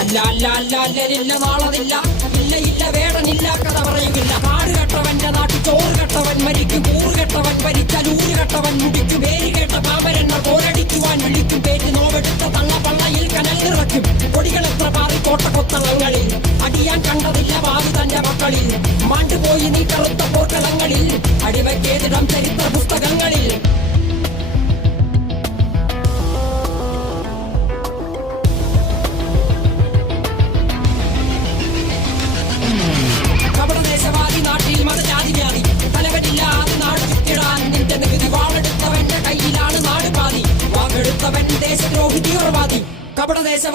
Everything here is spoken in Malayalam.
അല്ല അല്ല അല്ല അല്ലലില്ല നാളതില്ല, ഇല്ല ഇല്ല വേടനില്ല കഥ പറയുകില്ല. കാട് കെട്ടവന്റെ നാട്ടിൽ ചോറ് കെട്ടവൻ മരിക്കും, കൂറ് കെട്ടവൻ ഭരിച്ചാൽ ഊര് കെട്ടവൻ മുടിക്കും. പേര് കേട്ട പാമ്പരെണ്ണ പോരടിക്കുവാൻ വിളിക്കും, പേര് നോവെടുത്ത തള്ള പള്ളയിൽ കനൽ നിറയ്ക്കും. കൊടികൾ എത്ര പാറി കോട്ടക്കൊത്തളങ്ങളിൽ, അടിയാൻ കണ്ടതില്ല ഭാവി തന്റെ മക്കളിൽ. മാണ്ടുപോയി നീ കറുത്ത പോർക്കളങ്ങളിൽ, അടിവയ്ക്കേതിടം ചരിത്ര പുസ്തകങ്ങളിൽ. കപടദേശവാദി നാട്ടിൽ മതജാതി വ്യാധി, തലവനില്ലാതെ നാട് ചുറ്റിടാൻ നിന്റെ നികുതി. വാളെടുത്തവന്റെ കയ്യിലാണ് നാട് പാതി, വാക്കെടുത്തവൻ ദേശദ്രോഹി തീവ്രവാദി. കപടദേശവാദി